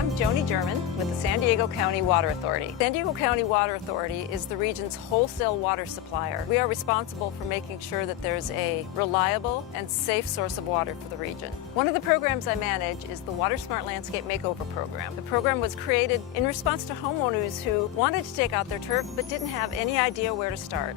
I'm Joni German with the San Diego County Water Authority. San Diego County Water Authority is the region's wholesale water supplier. We are responsible for making sure that there's a reliable and safe source of water for the region. One of the programs I manage is the WaterSmart Landscape Makeover program. The program was created in response to homeowners who wanted to take out their turf but didn't have any idea where to start.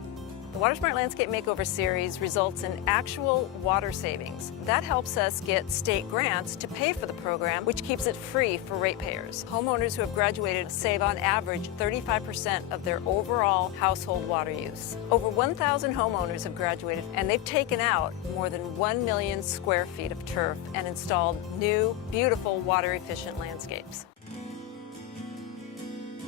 The WaterSmart Landscape Makeover series results in actual water savings. That helps us get state grants to pay for the program, which keeps it free for ratepayers. Homeowners who have graduated save on average 35% of their overall household water use. Over 1,000 homeowners have graduated, and they've taken out more than 1 million square feet of turf and installed new, beautiful, water-efficient landscapes.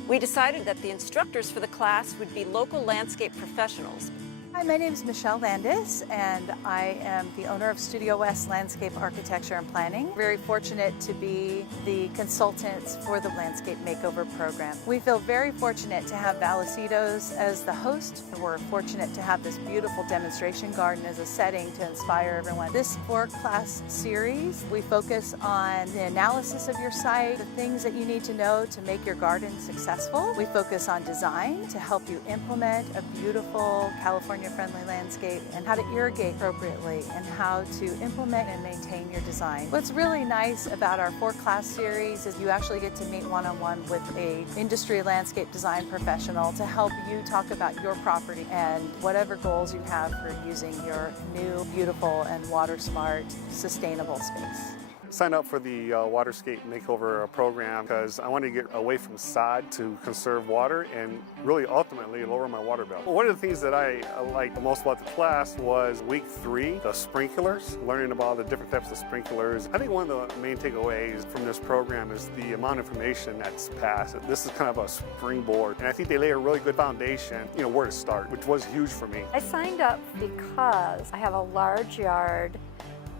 We decided that the instructors for the class would be local landscape professionals. Hi, my name is Michelle Landis, and I am the owner of Studio West Landscape Architecture and Planning. Very fortunate to be the consultants for the Landscape Makeover program. We feel very fortunate to have Vallecitos as the host. We're fortunate to have this beautiful demonstration garden as a setting to inspire everyone. This 4-class series, we focus on the analysis of your site, the things that you need to know to make your garden successful. We focus on design to help you implement a beautiful California-friendly landscape, and how to irrigate appropriately, and how to implement and maintain your design. What's really nice about our 4-class series is you actually get to meet one-on-one with an industry landscape design professional to help you talk about your property and whatever goals you have for using your new, beautiful, and WaterSmart sustainable space. Signed up for the WaterScape Makeover program because I wanted to get away from sod to conserve water and really ultimately lower my water bill. One of the things that I liked the most about the class was week 3, the sprinklers, learning about the different types of sprinklers. I think one of the main takeaways from this program is the amount of information that's passed. This is kind of a springboard, and I think they lay a really good foundation, where to start, which was huge for me. I signed up because I have a large yard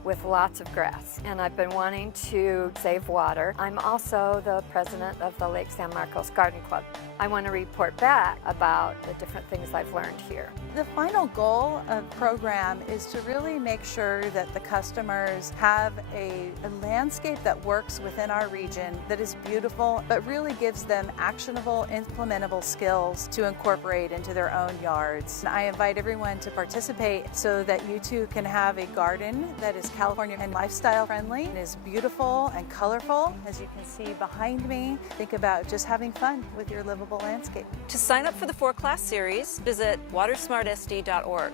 with lots of grass, and I've been wanting to save water. I'm also the president of the Lake San Marcos Garden Club. I want to report back about the different things I've learned here. The final goal of the program is to really make sure that the customers have a landscape that works within our region, that is beautiful, but really gives them actionable, implementable skills to incorporate into their own yards. I invite everyone to participate so that you too can have a garden that is California and lifestyle friendly and is beautiful and colorful. As you can see behind me, think about just having fun with your livable landscape. To sign up for the 4-class series, visit watersmartsd.org.